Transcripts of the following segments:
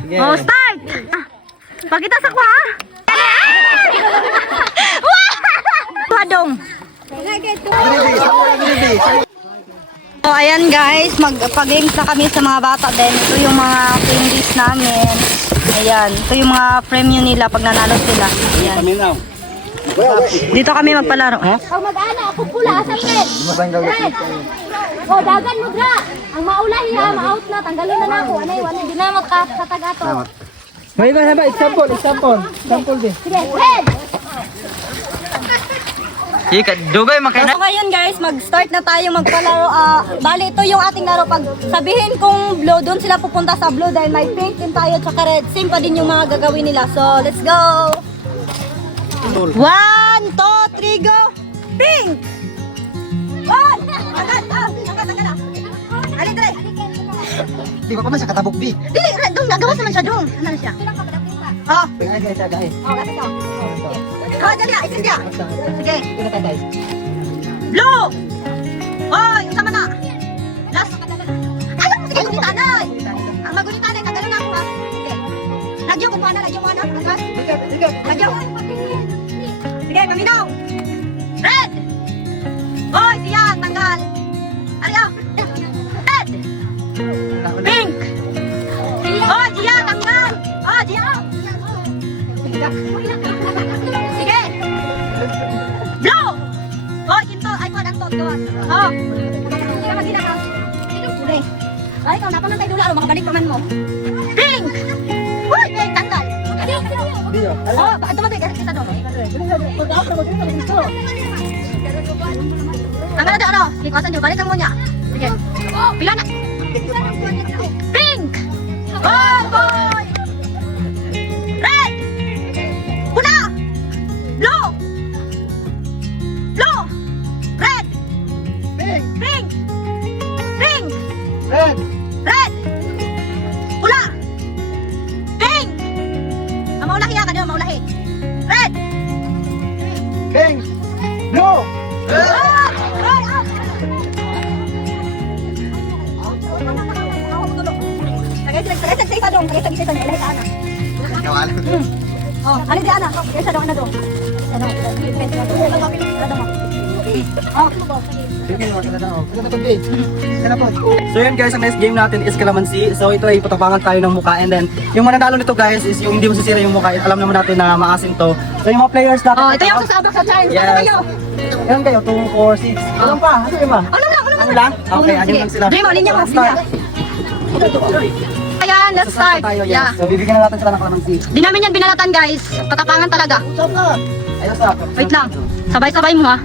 Oh, start! Pakita sa kwa. Hadong. So, ayan guys, magpag-games na kami sa mga bata din. Ito yung mga candies namin. Ayan, ito yung mga premium nila pag nanalo sila. Ayan. Dito kami magpalaro. Ang mag-ana, ako pula, asan red? Red! O, dagan mo dra. Ang maulahi ha, ma-out na, tanggalin na ako. Anay, di na makatag ato. May iba, example din. Sige, red! So ngayon guys, mag-start na tayo magpalaro. Bali, ito yung ating laro. Pag sabihin kung blue, doon sila pupunta sa blue dahil may pink din tayo tsaka red. Same pa din yung mga gagawin nila. So, let's go! 1, 2, 3, go! Pink! On! Agad! Agad! Alin, Dre! Di ba pa man sa katabog, B? Dili, red, doon. Nagawas naman siya doon. Ano na siya? Oh! Guys. Oh, dali, isin siya. Sige. Blue! Oh, yung sama na. Last. Ayaw mo, sige, gulitanay. Ang magulitanay, tagalan ako ha. Sige. Lagyo, kung paano, lagyo mo ano. Lagyo. Sige, paminaw. Red! Oh, siya, tanggal. Ariyo. Red! Pink! Oh, siya, tanggal. Oh, siya. Sige. Blue! Oh, ginto. Ay, kung antot. Gawas. Oh. Sige ka magina ka. Sige. Ay, ikaw, napamantay dula. Makabalik pa man mo. Pink! Uy, pink, tanggal. Oh, bakit tumatay? Kita doon. Tanggal na ano? Sige, kuwasan nyo. Balikan mo niya. Sige. Pila na. Pink! Oh, boy! Red! Pula! Blue! Blue! Red! Pink! Pink! Pink! Red! Red! Pula! Pink! Maulahi ka doon, maulahi. Red! Pink! Blue! Ah! Ay, ah! Tagay sa isa doon, tagay sa isa doon, ilahi ka na. Oh, alin di ana? Tagay sa doon, ano doon? Ano? So yun guys, ang next game natin is Kalamansi. So ito ay patapangan tayo ng mukha, and then yung mananalo nito guys is yung hindi masisira yung mukha. Alam naman natin na maasin to. So yung mga players natin. Oh, ito yung sasabak sa challenge. Ano kayo? Ilan kayo? 2, 4, 6. Ano pa? Ano yung ba? Ano lang? Okay, ano lang sila. Dream, linya mo, linya. Ayan, let's start. Yeah. So bibigyan na natin sila ng Kalamansi. Di namin yan binalatan guys. Patapangan talaga. Ayos na. Wait lang. Sabay-sabay mo ha.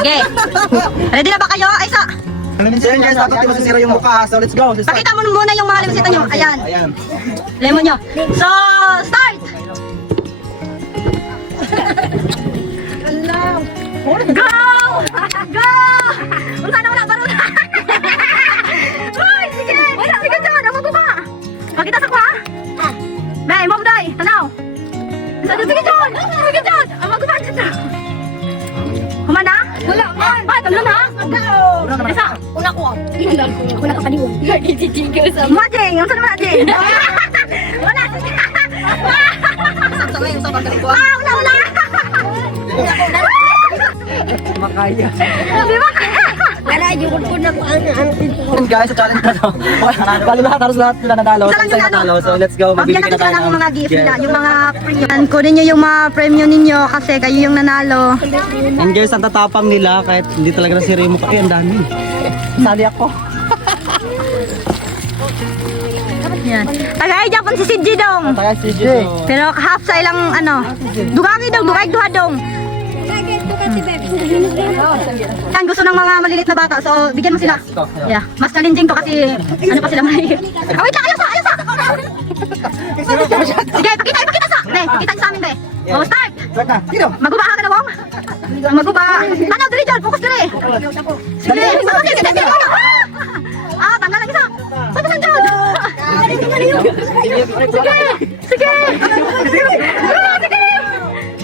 Sige. Ready na ba kayo? Aysa. So yun guys, dapat di masisira yung mukha. So let's go. Pakita mo muna yung mga limusita nyo. Ayan. Ayan. Lemon nyo. So, start! Go! Go! Kung sana wala baro na. Uy, sige! Sige dyan, ang maguba. Pakita sa kwa. May, mom day, tanaw. Sige dyan! Sige dyan! Ang maguba dyan. Kumana? Wala man. Ba, talo na? Isa. Una ko. Una ka paniwan. Nagititigil sa... Majing, yung saan naman Majing? Wala. Wala. Makaya. Di ba? Wala, yung ko na po ang Guys, sa challenge na to. Bali lahat, halos lahat sila nadalo. Isa lang yung natalo. So let's go. Bigyan natin sila ng mga gift nila, yung mga premium. Kunin nyo yung mga premium ninyo kasi kayo yung nanalo. And guys, ang tatapang nila kahit hindi talaga nasira yung mukha. Ay, ang dami. Sali ako. Yan. Tagay Japon si Sidji dong. Taga si J. Pero half sa ilang ano. Dugangi dong, dugay duha dong. Yan gusto ng mga malilit na bata. So bigyan mo sila. Yeah, mas challenging to kasi ano pa sila maliit. Oh, wait lang, ayos. Sige, pakita sa. Be, pakita sa amin, be. Oh, start. Start na. Sino? Maguba ka na, Wong? Ang maguba. Ano, dali dyan. Focus dali. Sige. Sige. Ah, tanggal lang isa. Saan ba dyan? Sige. Sige.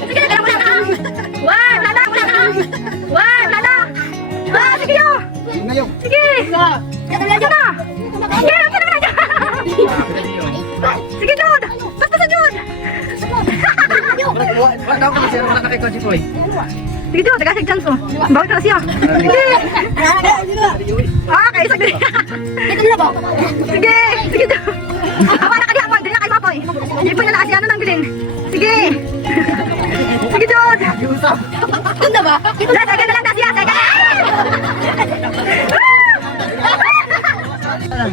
Sige, kaya mo lang. Wag, lala. Ah, sige yo. Sige. Yan na. Sige, kay Koji Boy. Sige to, tagasig chance mo. Bawit na siya. Sige. Okay, sige. Ito na ba? Sige, sige to. Awa na kadi awan, dili na kay Mapoy. Ipon na lang siya ano nang bilin. Sige. Sige to. Ito na ba? Sige na lang na siya, sige.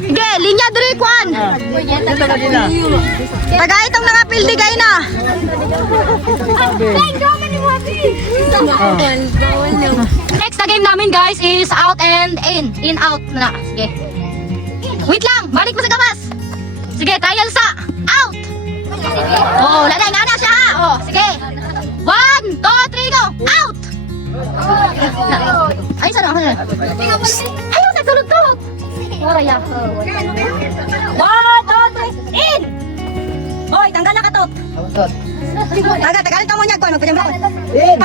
Sige, linya diri kwan. Tagay itong mga pildigay na. Next na game namin guys is out and in. In out na. Sige. Wait lang, balik mo sa gamas. Sige, trial sa out. Oo, lalay nga na siya. Oh, sige. 1, 2, 3, go. Out. Ay, saan ako? Ayaw, nagsulot-tulot. Waraya. 1, 2, 3, in. Hoy, tanggal na katot. Tagalin ka mo niya, kwan, magpanyang bakot. In!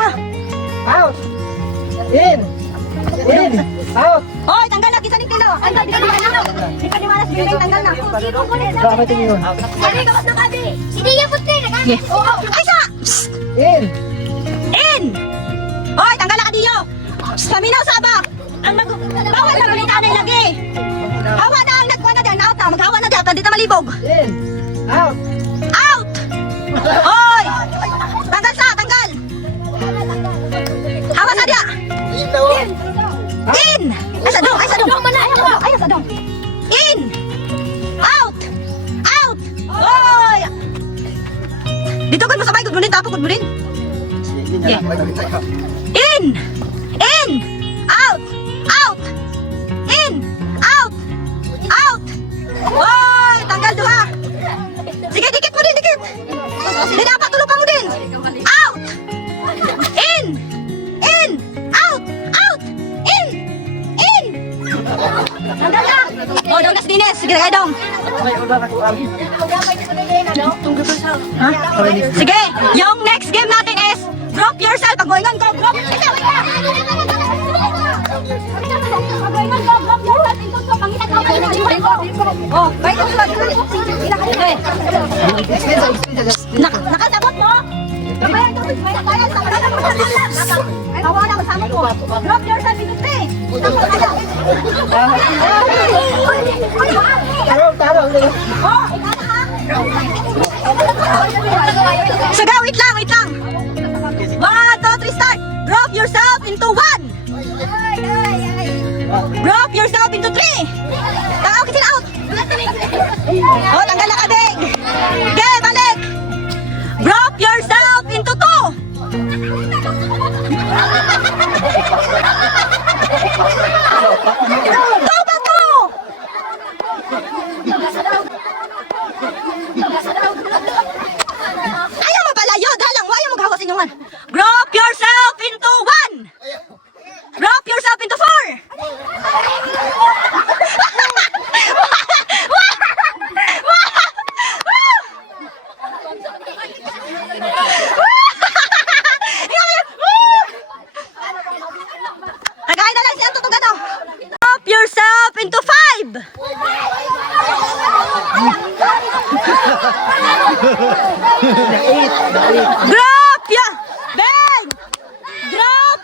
Out! In! In! Out! Hoy, tanggal na, kisa ni kilo. Ay, di ka di malas, bilang tanggal na. Bakit yung yun? Ay, gawas na kadi. Hindi yan puti. Ay, sa! In! In! Hoy, tanggal na kadiyo. Paminaw sa ba? Ang bawal na ulit anay lagi. Hawa na ang nagkuha na dyan, out na. Maghawa na dyan, dito malibog. In! Out! Out! Hoy! Tanggal sa, tanggal. Hawa sa dia. In! Ay, sa dong, ay, sa dong. Ay, sa dong. In! Out! Out! Hoy! Dito kan mo sabay, gudmunin, tapo, gudmunin. Yeah. In! In! Out! Out! In! Out! Out! Hoy! Tanggal duha! Sige, dikit mo din, dikit! Dapat tulog mo din! Out! In! In! Out! Out! In! In! Tanggal na! Oh, dong, nas dinis! Sige, kaya dong! Ha? Sige, yung next game natin is drop yourself. Pag-goingan ko, drop yourself. Oh, baik ang suwag. Nakasabot mo? Bayan sa kawa na masama ko. Drop yourself into three. Oh, Saga, wait lang, wait lang. 1, 2, 3, start. Drop yourself into 1. Drop yourself into 3. Tanggaw, kitin out. Oh, tanggal na kabig. Okay, balik. Drop yourself into 2. Go back to. Ayaw mo palayo, dalang mo. Ayaw mo gawa sa inyongan. Drop yourself into 1. Drop yourself into 4. Tagay na lang siya tutugan o. Drop yourself into 5. Drop ya! Ben! Drop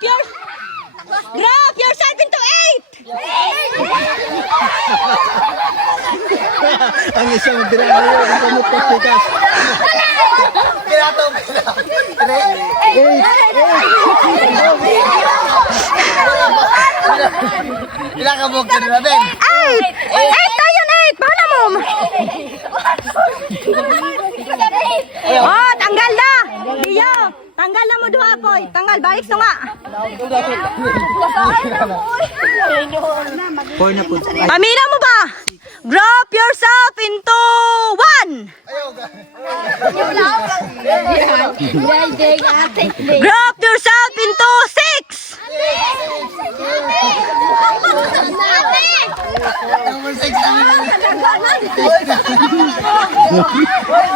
yourself into 8. Ang isang drama ang pamutok sikas. Kinato Ilang ka buwag ka nila, Ben? 8 tayo na 8. Paano mo? Oh, tanggal na. Diyo. Tanggal na mo duha, Poy. Tanggal, balik so nga. Pamina mo ba? Drop yourself into 1. Drop yourself into 6.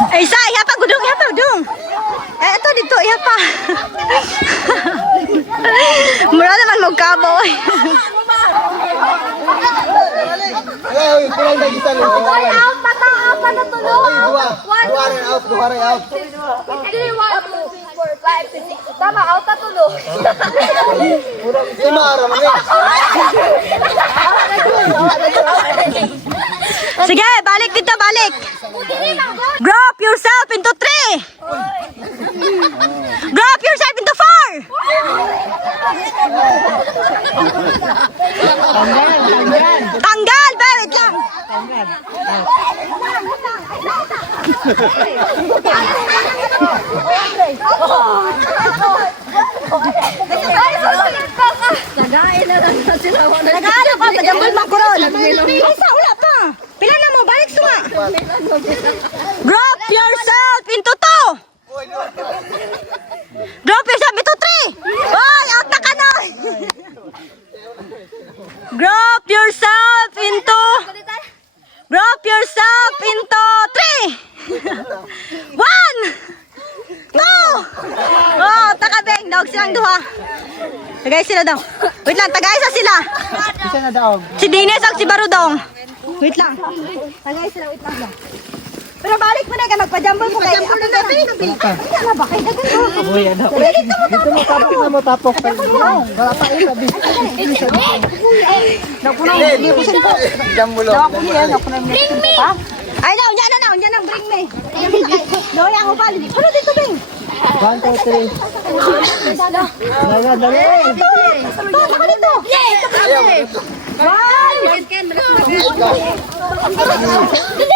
Ay, isa, iya pa, gudong, iya pa, gudong. Eh, ito dito, iya pa. Mura naman magkaboy. Out, pata, out, pata, tulog. Duha rin out. Tama, out na tulo. Sige, balik dito, balik. Group yourself into 3. Group yourself into 4. Tanggal, be, wait lang. Nag-aaral ka, pajambal makuron. Ay, sa ula pa. Pila na mo, balik sunga. Group yourself into 2. Group yourself into 3. Hoy, out na ka na. Group yourself into 3. 1, 2. Oh, takabeng, dog silang duha. Tagay sila daw. Wait lang, tagay sa sila. Isa na daw. Si Dines at si Barudong. Wait lang. Tagay sila, wait lang. Pero balik mo na kayo, magpa-jumble mo kayo. Ako na ba? Hindi na ba kayo? Dagan mo. Uy, ano? Dito mo tapok. Wala pa isa, bis. Bring me! Ay, na, unyan na, bring me. Doya ako pa. Pero dito, Bing. 1, 2, 3. Dali. Ako dito.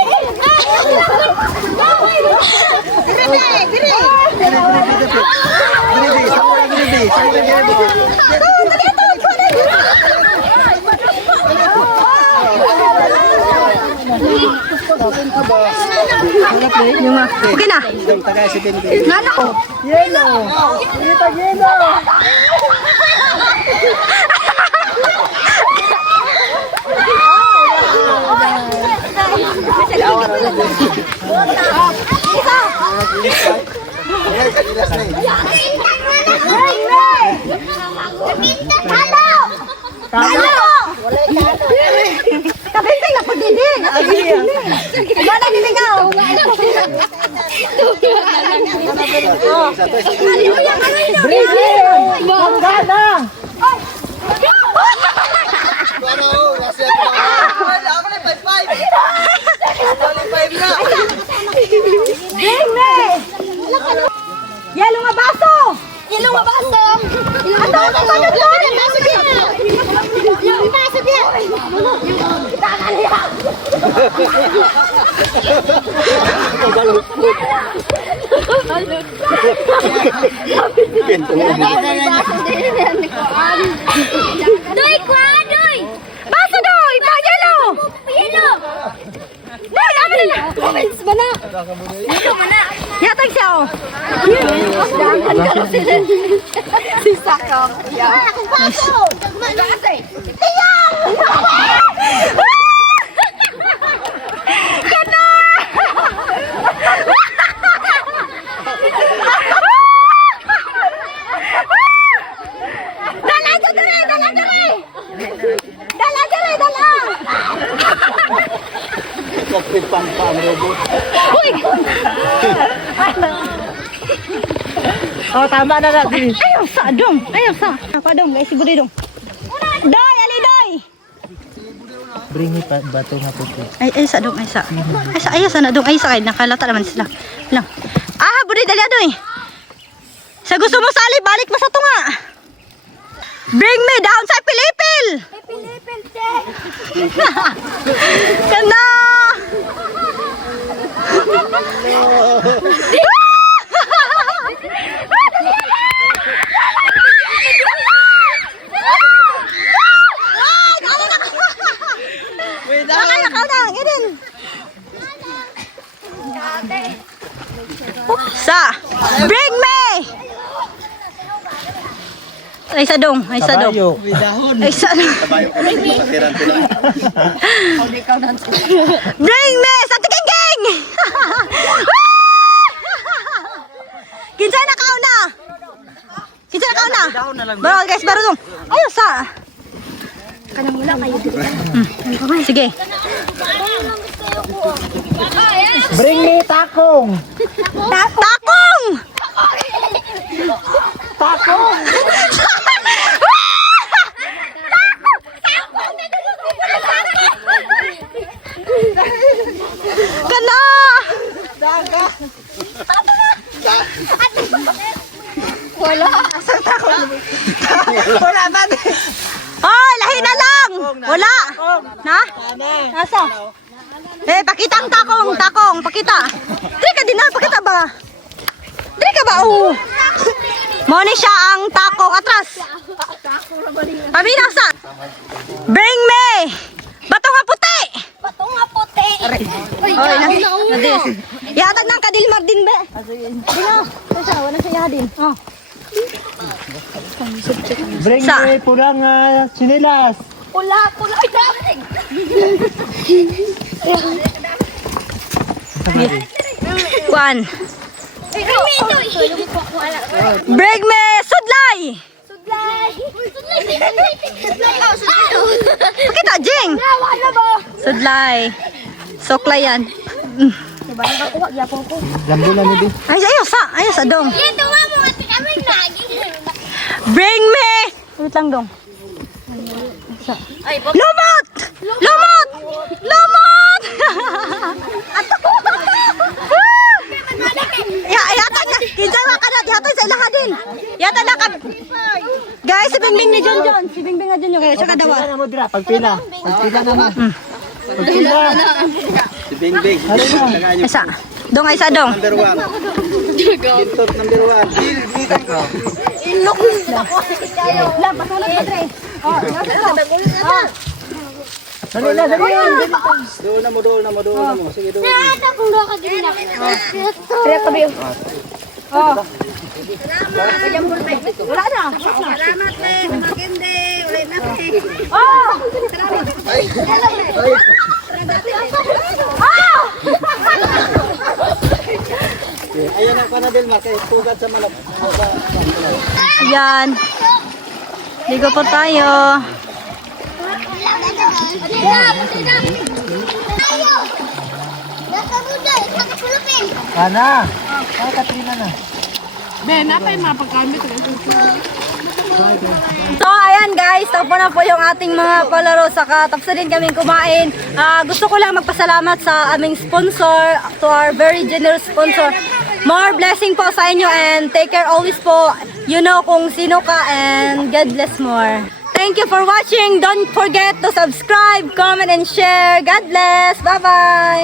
Okay na. Nano? Yelo. Kita yelo. Kapiteng na pagdiding. Gana dinigaw. Yelo nga baso. Ato ang manod doon. Yung baso diyan. Doy, kuha, Doy! Baso doy, pa yelo. Doy, amin na. Comments ba na? Dito ba na? Yatag siya oh. Si Sakam. Ay, akong baso! Kasi! Tiyang! Oh, tama na natin. Ayaw sa dong. Ayaw sa. Ako dong, guys, siguro dong. Doy, ali doy. Bring me bato nga po. Ay sa dong, ay sa. Ay sa na dong, ay sa kay nakalata naman sila. Lang. Ah, budi dali adoy. Sa gusto mo sali, balik mo sa tunga. Bring me down sa Pilipil. Pilipil, te! Kana. Sa, bring me. Ay sa dong, ay sa dong. Ay sa. Bring me sa tiging. Kinsay na kauna? Kinsay na kauna? Baro guys, baro dong. Ayo sa. Kanang wala kayo. Sige. Bring me takong. Takong! Kana! Wala. Wala ba? Ay, lahi na lang. Wala. Na? Nasa? Pakita ang takong, pakita. Dili ka din na, pakita ba? Dili ka ba? Mo ni siya ang takong atras. Abi nasa. Bring me. Bato nga puti. Bato nga puti. Oy, nadis. Yatag nang kadilmar din be. Dino. Sa wala siya din. Oh. Bring Sa? me pulang sinilas. Pula. Juan. Bring me sudlay. Pakita jing. Sudlay. Sokla yan. Lambo na ni. Ay, ayos sa dong. Bring me. Wait lang dong. Lumot! Lumot! Lumot! Yata na. Kinsa wa ka na. Yata sa ilaha din. Yata na ka. Guys, si Bingbing ni John. Si Bingbing na John. Kaya siya kadawa. Pagpila na mo dira, pagpila. Pagpila naman. Pagpila. Si Bing Bing. Tagaan nyo. Isa. Dong, isa dong. Number 1. Pintot number 1. Dilitan ko. Dali na, dali. Doon na mo. Sige, doon. Wala na. Salamat le, magindi. Wala na. Ayan ang panadil ma. Kaya tugat sa malap. Yan. Ligo po tayo. Ana. Ay, Katrina na. So, ayan guys, tapo na po yung ating mga palaro. Saka tapos na din kaming kumain. Gusto ko lang magpasalamat sa aming sponsor, to our very generous sponsor. More blessing po sa inyo and take care always po. You know kung sino ka and God bless more. Thank you for watching. Don't forget to subscribe, comment, and share. God bless. Bye-bye.